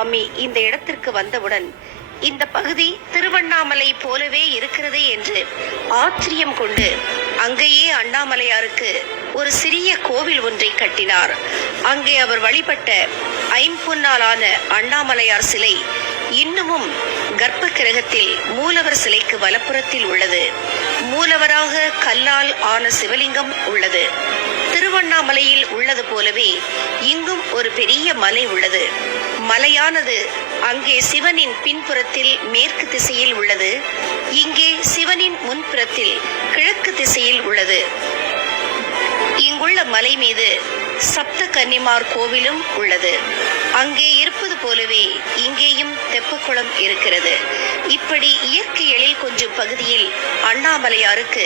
சுவாமி இந்த இடத்திற்கு வந்தவுடன் இந்த பகுதி திருவண்ணாமலை போலவே இருக்கிறதே என்று ஆச்சரியம் கொண்டு அங்கேயே அண்ணாமலையாருக்கு ஒரு சிறிய கோவில் ஒன்றை கட்டினார். அங்கே அவர் வழிபட்ட ஐம்பொன்னாலான அண்ணாமலையார் சிலை இன்னமும் கர்ப்ப கிரகத்தில் மூலவர் சிலைக்கு வலப்புறத்தில் உள்ளது. மூலவராக கல்லால் ஆன சிவலிங்கம் உள்ளது. திருவண்ணாமலையில் உள்ளது போலவே இங்கும் ஒரு பெரிய மலை உள்ளது. மலையானது அங்கே சிவனின் பின்புறத்தில் மேற்கு திசையில் உள்ளது. இங்கே சிவனின் முன்புறத்தில் கிழக்கு திசையில் உள்ளது. இங்குள்ள மலை மீது சப்த கன்னிமார் கோவிலும் உள்ளது. அங்கே இருப்பது போலவே இங்கேயும் தெப்பக்குளம் இருக்கிறது. இப்படி இயற்கை எழில் கொஞ்சம் பகுதியில் அண்ணாமலையாருக்கு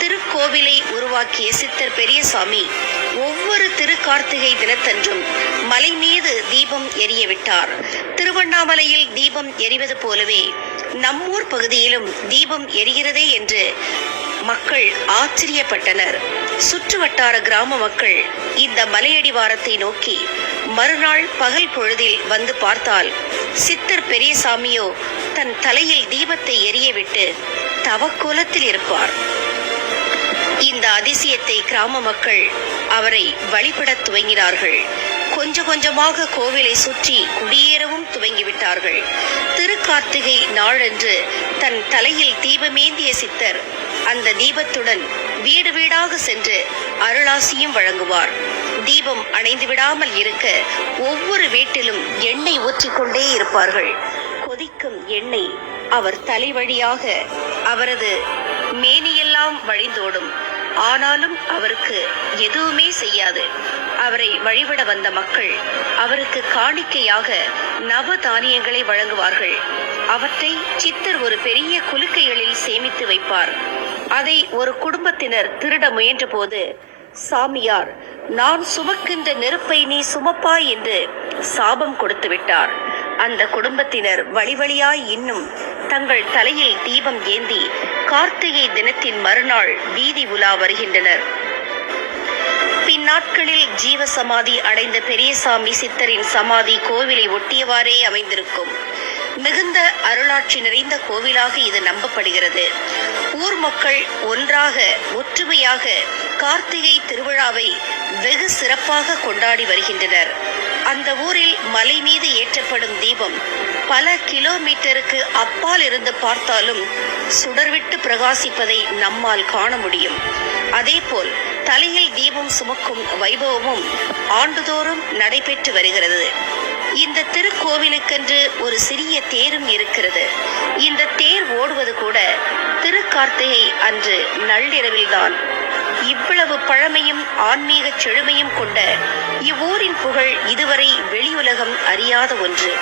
திருக்கோவிலை உருவாக்கிய சித்தர் பெரியசாமி ஒவ்வொரு திருக்கார்த்திகை தினத்தன்றும் மலை மீது தீபம் எரிய விட்டார் திருவண்ணாமலையில் தீபம் எரிவது போலவே நம்மூர் பகுதியிலும் தீபம் எரிகிறதே என்று மக்கள் ஆச்சரியப்பட்டனர். சுற்றுவட்டார கிராம மக்கள் இந்த மலையடிவாரத்தை நோக்கி மறுநாள் பகல் பொழுதில் வந்து பார்த்தால் சித்தர் பெரியசாமியோ தன் தலையில் தீபத்தை எரியவிட்டு தவக்கோலத்தில் இருப்பார். இந்த அதிசயத்தை கிராம மக்கள் அவரை வழிபடத் துவங்கினார்கள். கொஞ்சம் கொஞ்சமாக கோவிலை சுற்றி குடியேறவும் துவங்கிவிட்டார்கள். திருக்கார்த்திகை நாளன்று தன் தலையில் தீபமேந்திய சித்தர் அந்த தீபத்துடன் வீடு வீடாக சென்று அருளாசியும் வழங்குவார். தீபம் அணைந்து விடாமல் இருக்க ஒவ்வொரு வீட்டிலும் எண்ணெய் ஊற்றிக்கொண்டே இருப்பார்கள். கொதிக்கும் எண்ணெய் அவர் தலை வழியாக அவரது மேனியெல்லாம் வழிந்தோடும். ஆனாலும் அவருக்கு எதுவுமே செய்யாது. அவரை வழிபட வந்த மக்கள் அவருக்கு காணிக்கையாக நவ தானியங்களை வழங்குவார்கள். அவற்றை சித்தர் ஒரு பெரிய குலுக்கைகளில் சேமித்து வைப்பார். அதை ஒரு குடும்பத்தினர் திருட முயன்றபோது சாமியார் நான் சுமக்கின்ற நெருப்பை நீ சுமப்பாய் என்று சாபம் கொடுத்து விட்டார். அந்த குடும்பத்தினர் வழிவழியாய் இன்னும் தங்கள் தலையில் தீபம் ஏந்தி கார்த்திகை தினத்தின் மறுநாள் வீதி உலா வருகின்றனர். பின்னாட்களில் ஜீவ சமாதி அடைந்த பெரியசாமி சித்தரின் சமாதி கோவிலை ஒட்டியவாறே அமைந்திருக்கும். மிகுந்த அருளாட்சி நிறைந்த கோவிலாக இது நம்பப்படுகிறது. ஊர் மக்கள் ஒன்றாக ஒற்றுமையாக கார்த்திகை திருவிழாவை வெகு சிறப்பாக கொண்டாடி வருகின்றனர். அந்த ஊரில் மலை மீது ஏற்றப்படும் தீபம். பல கிலோமீட்டருக்கு அப்பால் இருந்து பார்த்தாலும் சுடர்விட்டு பிரகாசிப்பதை நம்மால் காண முடியும். அதேபோல் தலையில் தீபம் சுமக்கும் வைபவமும் ஆண்டுதோறும் நடைபெற்று வருகிறது. இந்த திருக்கோவிலுக்கென்று ஒரு சிறிய தேரும் இருக்கிறது. இந்த தேர் ஓடுவது கூட திருக்கார்த்திகை அன்று நள்ளிரவில்தான். இவ்வளவு பழமையும் ஆன்மீக செழுமையும் கொண்ட இவ்வூரின் புகழ் இதுவரை வெளியுலகம் அறியாத ஒன்று.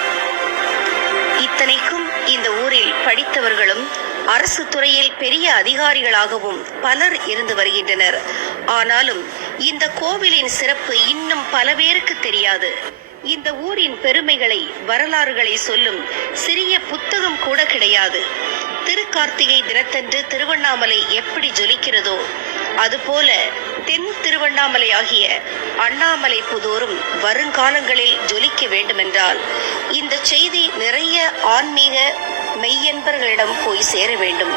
இத்தனைக்கும் இந்த ஊரில் படித்தவர்களும் அரசு துறையில் பெரிய அதிகாரிகளாகவும் பலர் இருந்து வருகின்றனர். ஆனாலும் இந்த கோவிலின் சிறப்பு இன்னும் பல பேருக்கு தெரியாது. இந்த ஊரின் பெருமைகளை வரலாறுகளை சொல்லும் சிறிய புத்தகம் கூட கிடையாது. திருக்கார்த்திகை தினத்தன்று திருவண்ணாமலை எப்படி ஜொலிக்கிறதோ அதுபோல தென் திருவண்ணாமலை ஆகிய அண்ணாமலை புதோறும் வருங்காலங்களில் ஜொலிக்க வேண்டுமென்றால் இந்த செய்தி நிறைய ஆன்மீக மெய்யன்பர்களிடம் போய் சேர வேண்டும்.